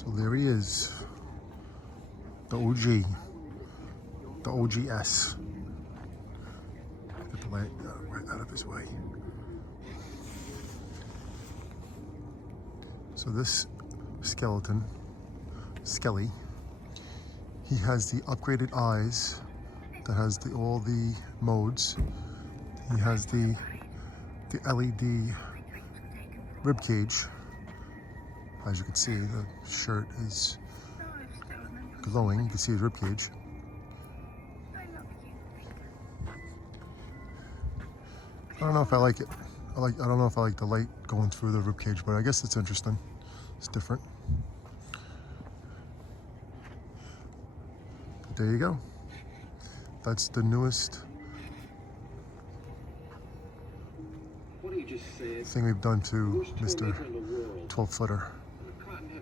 So there he is, the OG, the OGS. Get the light right out of his way. So this skeleton, Skelly, he has the upgraded eyes that has all the modes. He has the LED rib cage. As you can see, the shirt is glowing. You can see his rib cage. I don't know if I like it. I don't know if I like the light going through the rib cage, but I guess it's interesting. It's different. But there you go. That's the newest thing we've done to Mr. 12-footer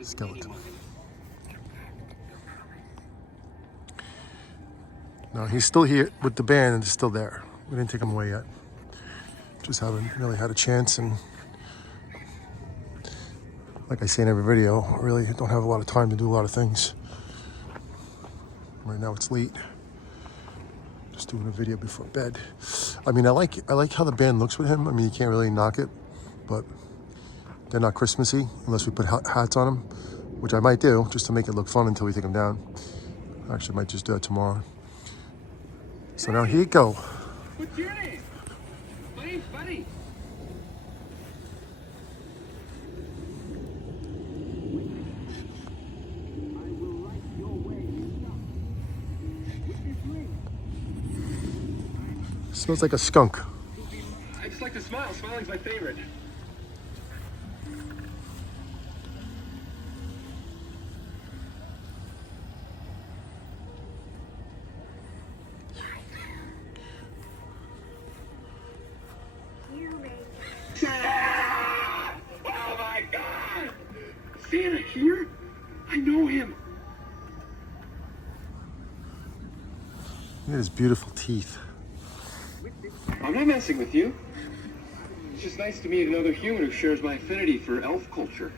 skeleton. No, he's still here with the band and it's still there. We didn't take him away yet. Just haven't really had a chance, and like I say in every video, I really don't have a lot of time to do a lot of things. Right now it's late. Just doing a video before bed. I mean, I like how the band looks with him. I mean, you can't really knock it, but they're not Christmassy unless we put hats on them, which I might do just to make it look fun until we take them down. Actually, I might just do that tomorrow. So now here you go. What's your name? My name's Buddy. Smells like a skunk. I just like to smile. Smiling's my favorite. Oh my God! Santa here? I know him. Look at his beautiful teeth. I'm not messing with you. It's just nice to meet another human who shares my affinity for elf culture.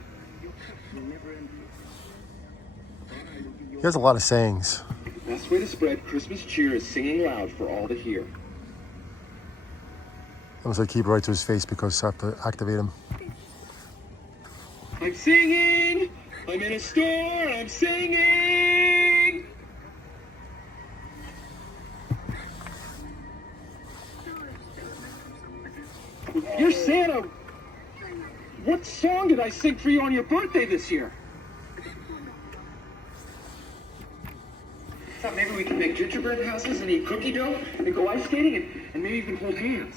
He has a lot of sayings. The best way to spread Christmas cheer is singing loud for all to hear. Almost like keep it right to his face because I have to activate him. I'm singing! I'm in a store, I'm singing! You're Santa! What song did I sing for you on your birthday this year? I thought maybe we could make gingerbread houses and eat cookie dough and go ice skating and maybe even hold hands.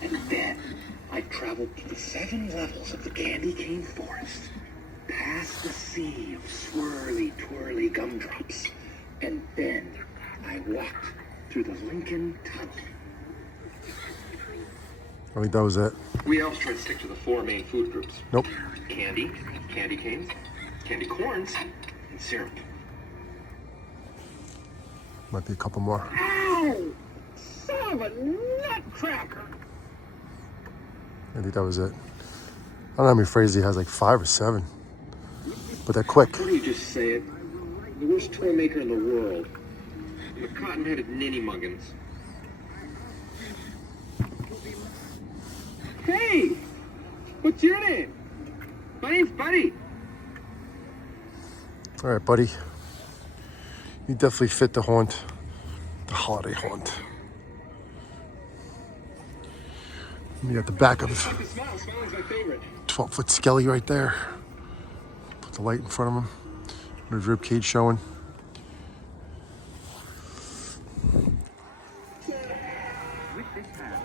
And then I traveled to the 7 levels of the candy cane forest, past the sea of swirly, twirly gumdrops, and then I walked through the Lincoln Tunnel. I think that was it. We elves try to stick to the 4 main food groups. Nope. Candy, candy canes, candy corns, and syrup. Might be a couple more. Ow! Son of a nutcracker! I think that was it. I don't know how many phrases he has, like 5 or 7. But they're quick. What do you just say it? The worst toy maker in the world. The cotton-headed ninny muggins. Hey! What's your name? My name's Buddy. All right, buddy. You definitely fit the haunt, the holiday haunt. You got the back of 12-foot Skelly right there. Put the light in front of him. His rib cage showing. With this hand,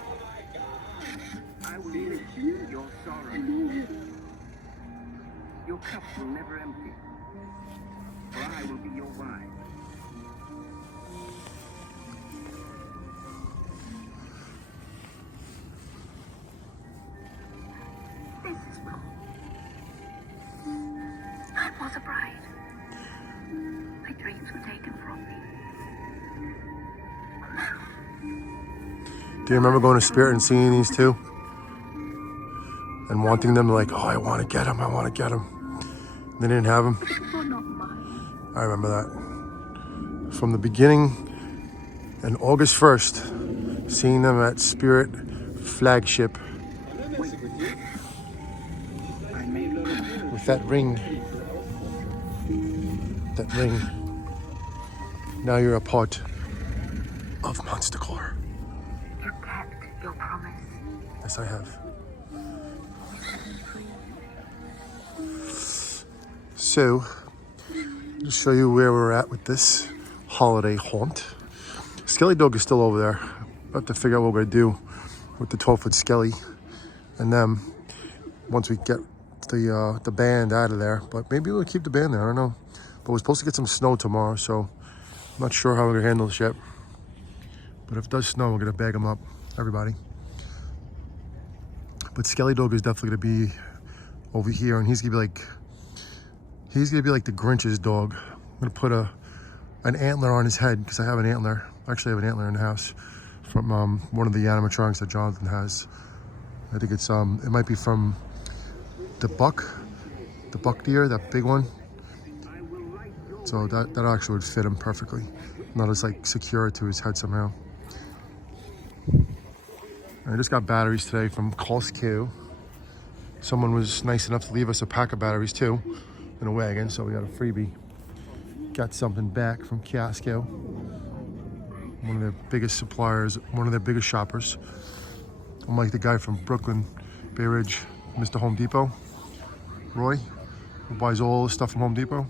I will lift your sorrow. Your cup will never empty, for I will be your wine. This is wrong. I was a bride. My dreams were taken from me. Do you remember going to Spirit and seeing these two? And them, wanting them, like, oh, I want to get them, I want to get them. They didn't have them. But not mine. I remember that. From the beginning, and August 1st, seeing them at Spirit Flagship. With that ring. That ring. Now you're a part of Monster Core. You kept your promise. Yes, I have. So, I'll show you where we're at with this holiday haunt. Skelly Dog is still over there. I have to figure out what we're gonna do with the 12-foot Skelly and them once we get the band out of there. But maybe we'll keep the band there, I don't know. But we're supposed to get some snow tomorrow, so I'm not sure how we're gonna handle this yet. But if it does snow, we're gonna bag them up, everybody. But Skelly Dog is definitely gonna be over here, and he's gonna be like the Grinch's dog. I'm gonna put an antler on his head because I have an antler. I actually have an antler in the house from one of the animatronics that Jonathan has. I think it's it might be from the buck deer, that big one. So that actually would fit him perfectly. Not as like secure to his head somehow. I just got batteries today from Costco. Someone was nice enough to leave us a pack of batteries too in a wagon, so we got a freebie. Got something back from Costco. One of their biggest suppliers, one of their biggest shoppers. I'm like the guy from Brooklyn, Bay Ridge, Mr. Home Depot, Roy, who buys all the stuff from Home Depot.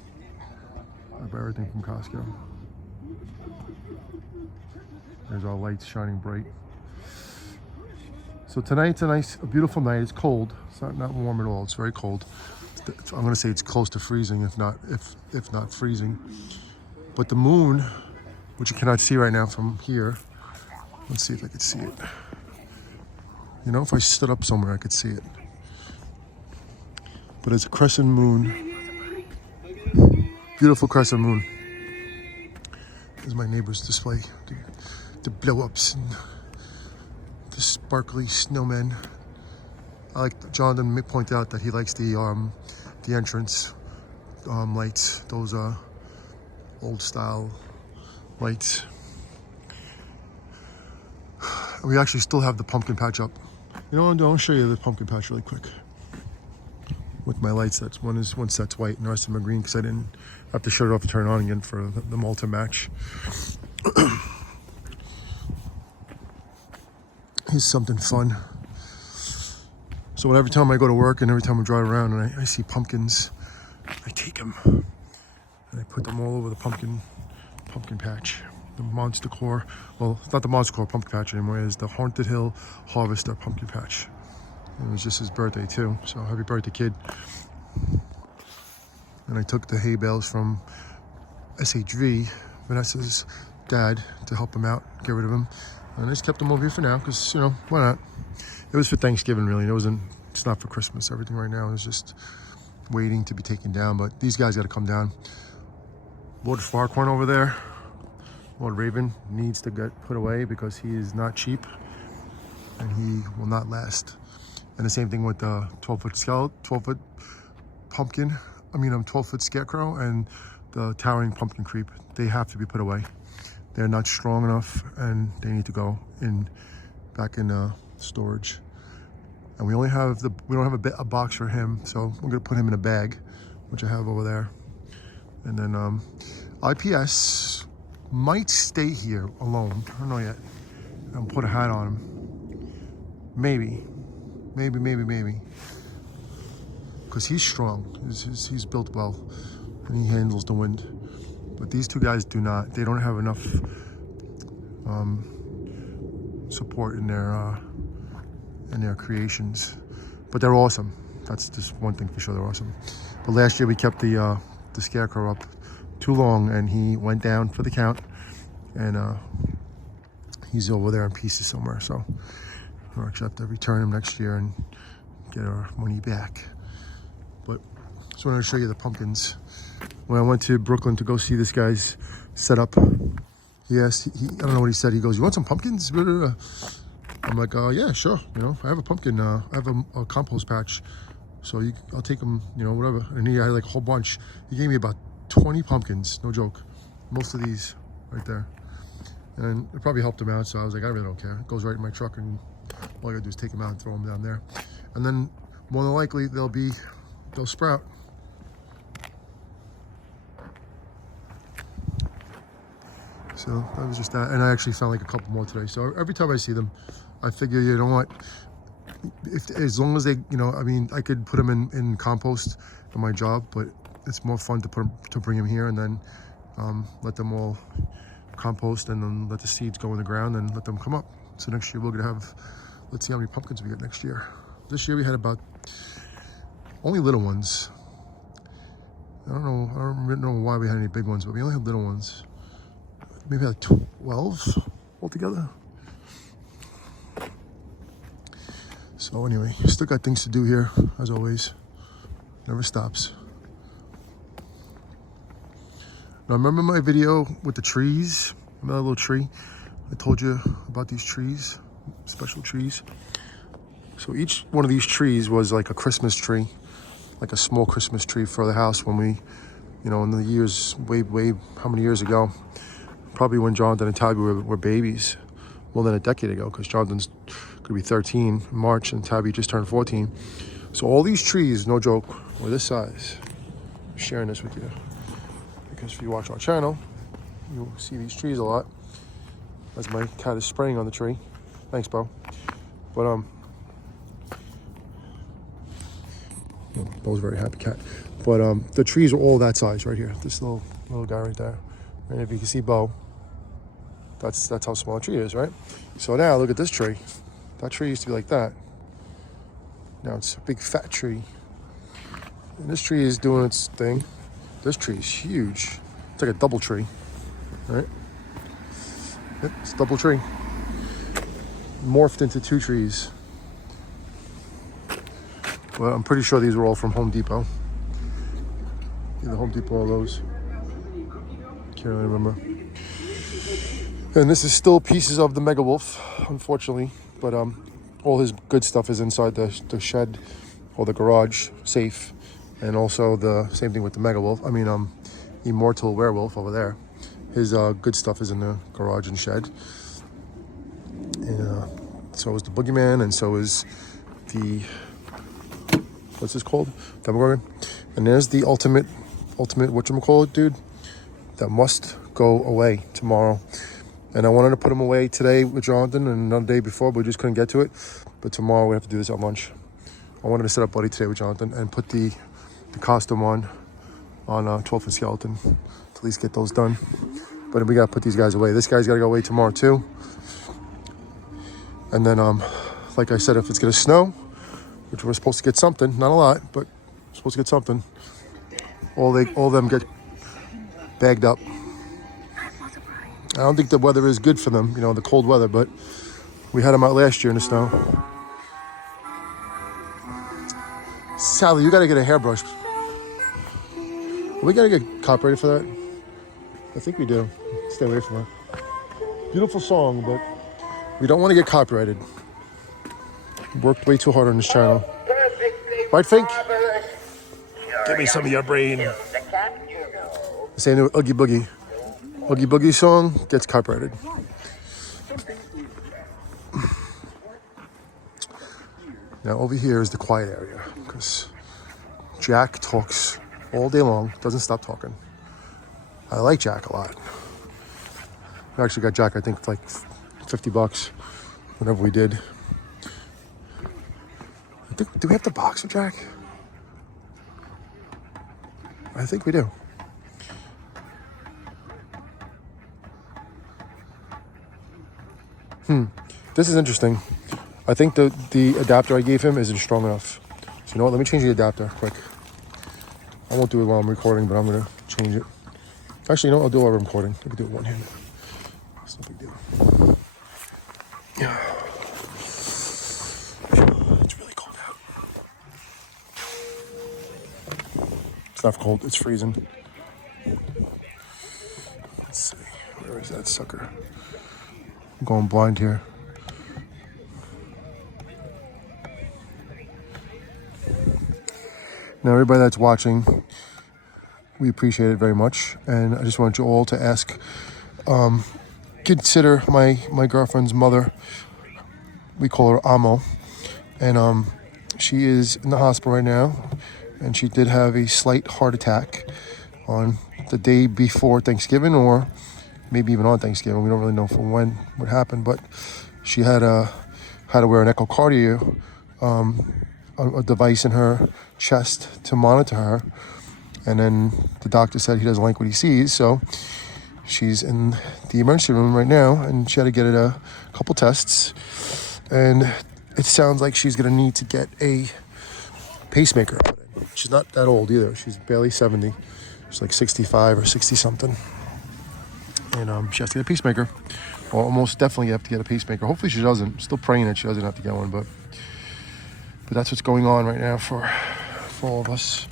I buy everything from Costco. There's our lights shining bright. So tonight's a beautiful night. It's cold. It's not warm at all. It's very cold. I'm gonna say it's close to freezing, if not freezing. But the moon, which you cannot see right now from here. Let's see if I could see it. You know, if I stood up somewhere, I could see it. But it's a crescent moon. Beautiful crescent moon. There's my neighbor's display. The blow-ups and the sparkly snowmen. I like Jonathan pointed out that he likes the entrance lights. Those old style lights. We actually still have the pumpkin patch up. You know what? I'll show you the pumpkin patch really quick. With my lights, one set's white and the rest of them are green because I didn't have to shut it off and turn it on again for them all to match. Here's something fun. So every time I go to work and every time I drive around and I see pumpkins, I take them and I put them all over the pumpkin patch. The Monster Core, well, it's not the Monster Core pumpkin patch anymore. It's the Haunted Hill Harvester pumpkin patch. It was just his birthday too, so happy birthday, kid. And I took the hay bales from SHV, Vanessa's dad, to help him out, get rid of them. And I just kept them over here for now, because, you know, why not? It was for Thanksgiving, really. It's not for Christmas. Everything right now is just waiting to be taken down, but these guys got to come down. Lord Farquhar over there, Lord Raven, needs to get put away because he is not cheap and he will not last. And the same thing with the 12-foot skeleton, 12-foot pumpkin, 12-foot scarecrow and the towering pumpkin creep. They have to be put away. They're not strong enough and they need to go back in storage. And we only have we don't have a box for him, so we're gonna put him in a bag, which I have over there. And then IPS might stay here alone. I don't know yet. And put a hat on him. Maybe. Because he's strong. He's built well, and he handles the wind. But these two guys do not. They don't have enough support in their creations. But they're awesome. That's just one thing for sure. They're awesome. But last year we kept the scarecrow up too long, and he went down for the count, and he's over there in pieces somewhere. So we'll actually have to return him next year and get our money back. But just wanted to show you the pumpkins. When I went to Brooklyn to go see this guy's setup, he asked, I don't know what he said. He goes, "You want some pumpkins?" I'm I'm like, yeah, sure. You know, I have a pumpkin, I have a compost patch. So I'll take them, you know, whatever. And he had like a whole bunch. He gave me about 20 pumpkins, no joke. Most of these right there. And it probably helped him out. So I was like, I really don't care. It goes right in my truck and all I gotta do is take them out and throw them down there. And then more than likely they'll sprout. So that was just that. And I actually found like a couple more today. So every time I see them, I figure, you know what? As long as they, you know, I mean, I could put them in compost in my job, but it's more fun to bring them here and then let them all compost and then let the seeds go in the ground and let them come up. So next year we're gonna have, let's see how many pumpkins we get next year. This year we had about only little ones. I don't know why we had any big ones, but we only had little ones. Maybe like 12 altogether. So anyway, still got things to do here, as always. Never stops. Now remember my video with the trees? Remember that little tree? I told you about these trees, special trees. So each one of these trees was like a Christmas tree, like a small Christmas tree for the house when we, you know, in the years, way, how many years ago? Probably when Jonathan and Tabby were babies, more than a decade ago, because Jonathan's gonna be 13 in March and Tabby just turned 14. So all these trees, no joke, were this size. I'm sharing this with you because if you watch our channel, you'll see these trees a lot. As my cat is spraying on the tree. Thanks, bro. But Bo's a very happy cat. But the trees are all that size right here. This little guy right there. And if you can see Bo, that's how small a tree is, right? So now look at this tree. That tree used to be like that. Now it's a big fat tree. And this tree is doing its thing. This tree is huge. It's like a double tree, right? Yep, it's a double tree. Morphed into two trees. Well, I'm pretty sure these were all from Home Depot. Either Home Depot or those. Can't really remember. And this is still pieces of the Mega Wolf, unfortunately. But all his good stuff is inside the shed or the garage safe. And also the same thing with the Mega Wolf. I mean, Immortal Werewolf over there. His good stuff is in the garage and shed. And so is the Boogeyman, and so is the, what's this called? Demogorgon. And there's the ultimate whatchamacallit, dude, that must go away tomorrow. And I wanted to put him away today with Jonathan and another day before, but we just couldn't get to it. But tomorrow we have to do this at lunch. I wanted to set up Buddy today with Jonathan and put the costume on 12-foot skeleton to at least get those done. But we gotta put these guys away. This guy's gotta go away tomorrow too. And then, like I said, if it's gonna snow, which we're supposed to get something, not a lot, but we're supposed to get something, all of them get bagged up. I don't think the weather is good for them, you know, the cold weather, but we had them out last year in the snow. Sally, you gotta get a hairbrush. We gotta get copyrighted for that. I think we do. Stay away from that. Beautiful song, but we don't want to get copyrighted. Worked way too hard on this channel. Right, Fink? Give me some of your brain. This ain't no Oogie Boogie. Oogie Boogie song gets copyrighted. Now over here is the quiet area because Jack talks all day long, doesn't stop talking. I like Jack a lot. I actually got Jack, I think, like $50 whenever we did. Do we have the box for Jack? I think we do. This is interesting. I think the adapter I gave him isn't strong enough. So you know what? Let me change the adapter quick. I won't do it while I'm recording, but I'm gonna change it. Actually, you know what? I'll do it while I'm recording. I can do it one hand. It's no big deal. Yeah. It's really cold out. It's not cold. It's freezing. Let's see. Where is that sucker? I'm going blind here. Now, everybody that's watching, we appreciate it very much. And I just want you all to ask, consider my girlfriend's mother. We call her Amo. And she is in the hospital right now. And she did have a slight heart attack on the day before Thanksgiving, or maybe even on Thanksgiving. We don't really know for when what happened, but she had to wear an echocardiogram, a device in her chest to monitor her. And then the doctor said he doesn't like what he sees, so she's in the emergency room right now, and she had to get a couple tests. And it sounds like she's going to need to get a pacemaker put in. She's not that old either. She's barely 70. She's like 65 or 60 something. And she has to get a pacemaker. Or almost definitely have to get a pacemaker. Hopefully she doesn't. Still praying that she doesn't have to get one, but that's what's going on right now for all of us.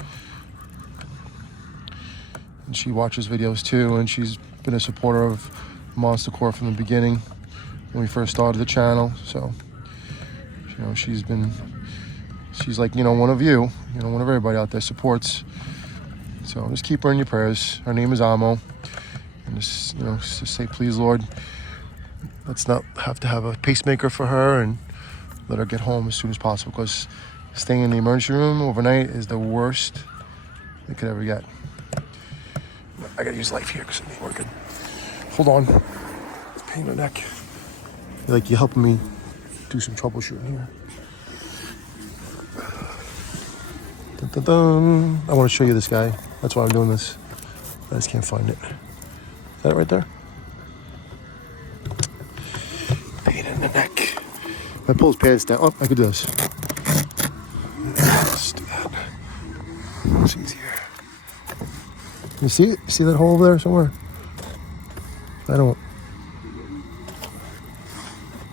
And she watches videos too, and she's been a supporter of Monster Core from the beginning when we first started the channel. So, you know, she's like, you know, one of you, you know, one of everybody out there supports. So just keep her in your prayers. Her name is Amo. And just, you know, just say, please, Lord, let's not have to have a pacemaker for her, and let her get home as soon as possible, because staying in the emergency room overnight is the worst they could ever get. I gotta use life here because it ain't working. Hold on. Pain in the neck. You're helping me do some troubleshooting here. Dun, dun, dun. I want to show you this guy. That's why I'm doing this. I just can't find it. Is that it right there? Pain in the neck. If I pull his pants down, oh, I could do this. Let's do that. It's easier. You see it? See that hole over there somewhere? I don't.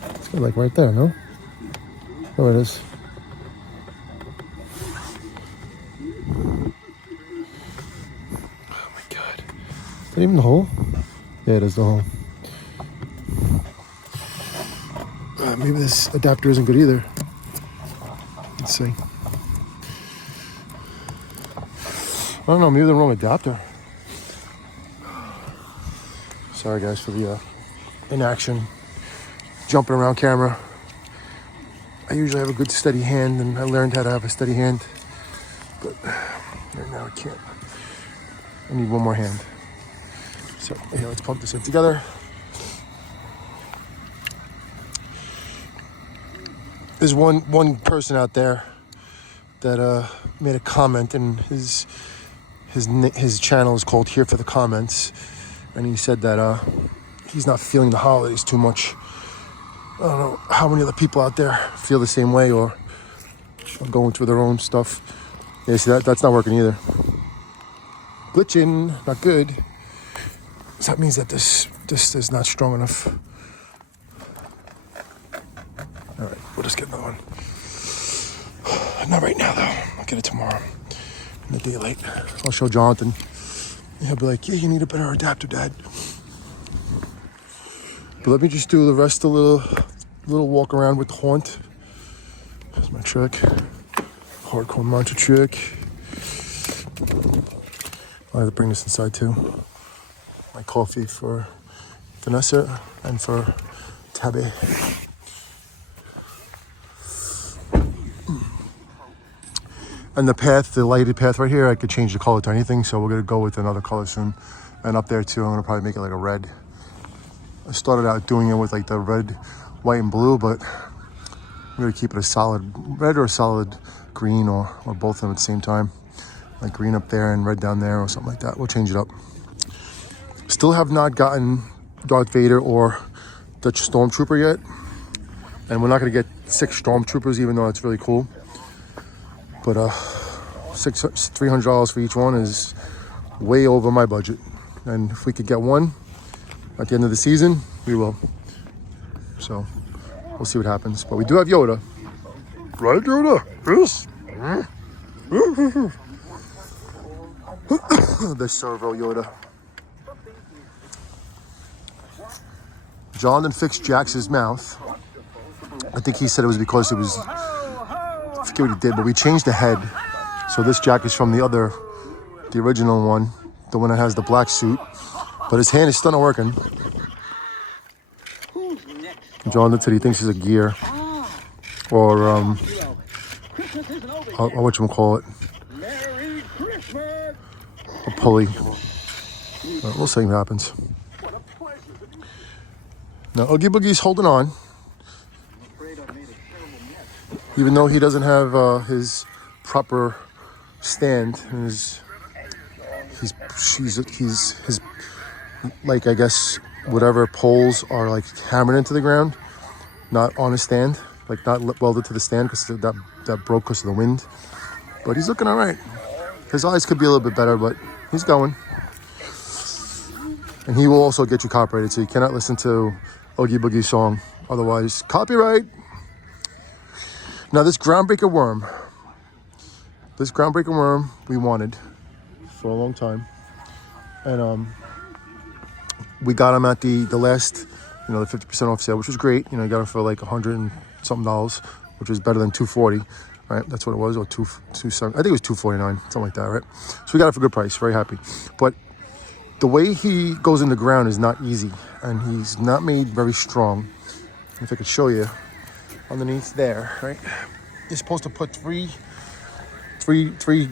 It's like right there, no? There it is. Oh my God. Is that even the hole? Yeah, it is the hole. Maybe this adapter isn't good either. Let's see. I don't know, maybe the wrong adapter. Sorry guys for the inaction, jumping around camera. I usually have a good steady hand, and I learned how to have a steady hand, but right now I can't. I need one more hand. So yeah, let's pump this in together. There's one person out there that made a comment, and his channel is called Here for the Comments, and he said that he's not feeling the holidays too much. I don't know how many other people out there feel the same way, or are going through their own stuff. Yeah, see that's not working either. Glitching, not good. So that means that this is not strong enough. All right, we'll just get another one. Not right now, though. I'll get it tomorrow in the daylight. I'll show Jonathan. He'll be like, yeah, you need a better adapter, Dad. But let me just do the rest of the little walk around with the haunt. That's my trick. Hardcore mantra trick. I'll have to bring this inside, too. My coffee for Vanessa and for Tabby. And the path, the lighted path right here, I could change the color to anything, so we're gonna go with another color soon. And up there too, I'm gonna probably make it like a red. I started out doing it with like the red, white, and blue, but I'm gonna keep it a solid red or a solid green, or both of them at the same time. Like green up there and red down there or something like that. We'll change it up. Still have not gotten Darth Vader or the Stormtrooper yet. And we're not gonna get 6 Stormtroopers, even though it's really cool. But $300 for each one is way over my budget. And if we could get one at the end of the season, we will. So we'll see what happens. But we do have Yoda. Right, Yoda? Yes. The servo Yoda. Jonathan fixed Jax's mouth. I think he said it was because it was, I forget what he did, but we changed the head. So this Jack is from the original one, the one that has the black suit. But his hand is still not working. John said he thinks it's a gear. Or, whatchamacallit, a pulley. We'll see what happens. Now, Oogie Boogie's holding on. Even though he doesn't have his proper stand, and his like, I guess, whatever poles are like hammered into the ground, not on a stand, like not welded to the stand because that broke because of the wind. But he's looking all right. His eyes could be a little bit better, but he's going. And he will also get you copyrighted, so you cannot listen to Oogie Boogie's song, otherwise copyright. Now this Groundbreaker worm we wanted for a long time, and we got him at the last, the 50% off sale, which was great. You got him for like $100 and something, which was better than $240, right? That's what it was, or $270. I think it was $249, something like that, right? So we got it for a good price. Very happy. But the way he goes in the ground is not easy, and he's not made very strong. If I could show you underneath there, right? You're supposed to put three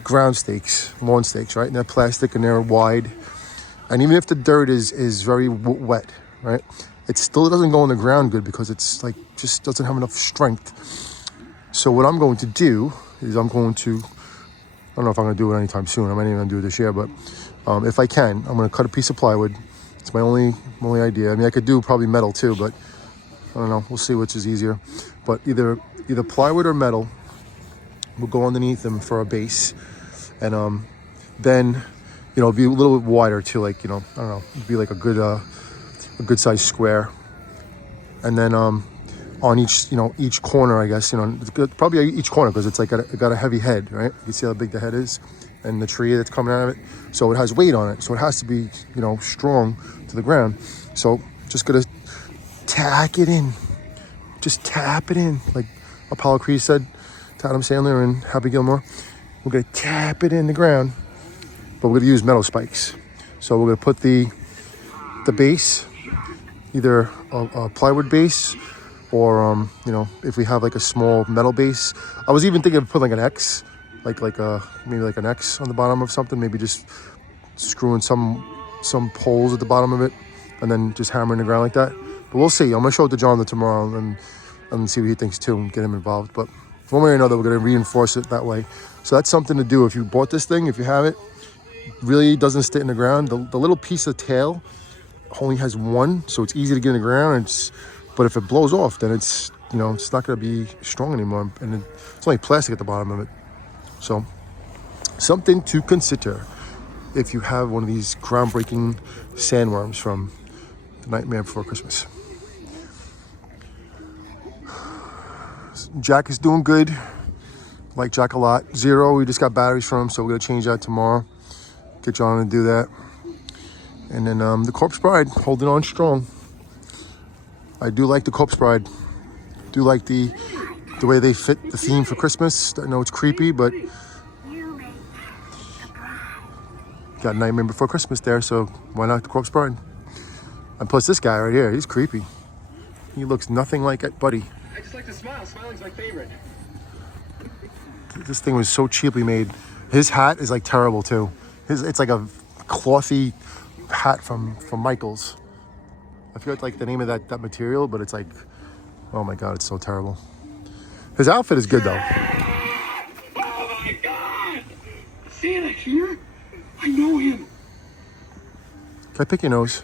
ground stakes, lawn stakes, right? And they're plastic and they're wide. And even if the dirt is very wet, right? It still doesn't go in the ground good because it's like just doesn't have enough strength. So what I'm going to do is I don't know if I'm going to do it anytime soon. I might even do it this year, but if I can, I'm going to cut a piece of plywood. It's my only idea. I mean, I could do probably metal too, but I don't know. We'll see which is easier. But either plywood or metal will go underneath them for a base, and then be a little bit wider too. Like I don't know, it'd be like a good sized square. And then on each corner, I guess probably each corner, because it's like it got a heavy head, right? You can see how big the head is, and the tree that's coming out of it. So it has weight on it. So it has to be strong to the ground. So just gonna tack it in. Just tap it in, like Apollo Creed said to Adam Sandler and Happy Gilmore. We're gonna tap it in the ground, but we're gonna use metal spikes. So we're gonna put the base, either a plywood base, or if we have like a small metal base. I was even thinking of putting like an X, maybe like an X on the bottom of something. Maybe just screwing some poles at the bottom of it, and then just hammering the ground like that. But we'll see. I'm gonna show it to John tomorrow and see what he thinks too, and get him involved. But one way or another, we're gonna reinforce it that way. So that's something to do. If you bought this thing, if you have it, really doesn't stay in the ground. The little piece of tail only has one, so it's easy to get in the ground. But if it blows off, then it's it's not gonna be strong anymore, and it's only plastic at the bottom of it. So something to consider if you have one of these groundbreaking sandworms from The Nightmare Before Christmas. Jack is doing good. Like Jack a lot. Zero, we just got batteries from him, so we're gonna change that tomorrow. Get John to do that. And then the Corpse Bride, holding on strong. I do like the Corpse Bride. Do like the way they fit the theme for Christmas. I know it's creepy, but got Nightmare Before Christmas there, so why not the Corpse Bride? And plus this guy right here, he's creepy. He looks nothing like it, buddy. I just like to smile. Smiling's my favorite. This thing was so cheaply made. His hat is like terrible too. It's like a clothy hat from Michaels. I forget like the name of that material, but it's like, oh my god, it's so terrible. His outfit is good though. Oh my god! Santa here? I know him. Can I pick your nose?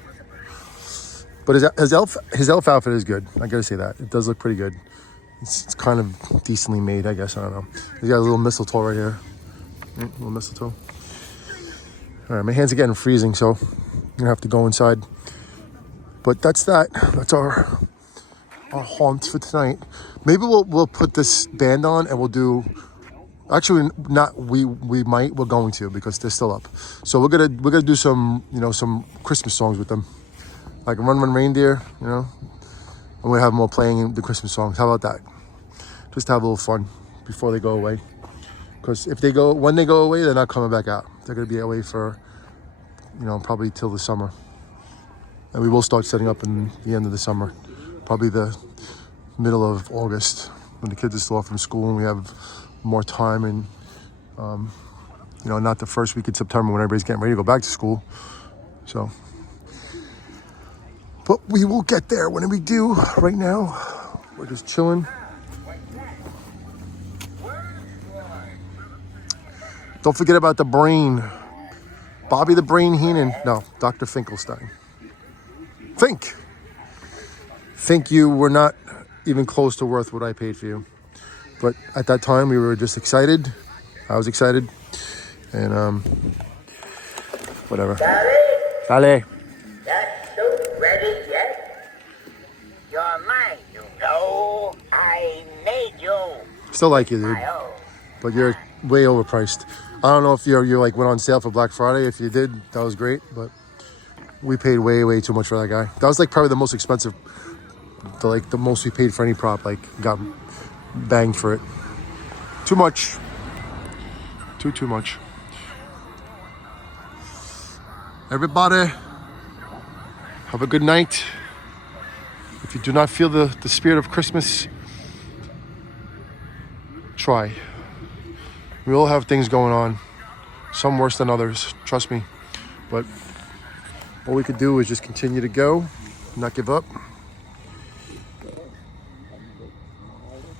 But his elf outfit is good. I gotta say that. It does look pretty good. It's kind of decently made, I guess. I don't know. He's got a little mistletoe right here. A little mistletoe. All right, my hands are getting freezing, so I'm gonna have to go inside. But that's that. That's our haunt for tonight. Maybe we'll put this band on and we'll do. Actually, not we're going to, because they're still up. So we're gonna do some some Christmas songs with them, like Run Run Reindeer, and we'll have them all playing the Christmas songs. How about that? Just to have a little fun before they go away. Because when they go away, they're not coming back out. They're going to be away for, probably till the summer. And we will start setting up in the end of the summer, probably the middle of August, when the kids are still off from school and we have more time, and not the first week in September when everybody's getting ready to go back to school. So, but we will get there when we do. Right now, we're just chilling. Don't forget about the brain. Bobby the Brain Heenan. No, Dr. Finkelstein. Think you were not even close to worth what I paid for you. But at that time, we were just excited. I was excited. And, whatever. Sally. That suit ready yet? You're mine, you know. I made you. Still like you, dude. My own. But you're way overpriced. I don't know if you're like went on sale for Black Friday. If you did, that was great. But we paid way too much for that guy. That was like probably the most expensive, the most we paid for any prop. Like got banged for it. Too much. Too much. Everybody, have a good night. If you do not feel the spirit of Christmas, try. We all have things going on, some worse than others, trust me. But all we could do is just continue to go, not give up.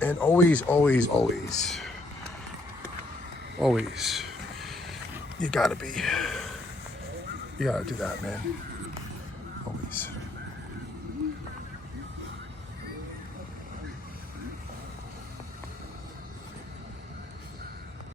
And always, you gotta do that, man. Always.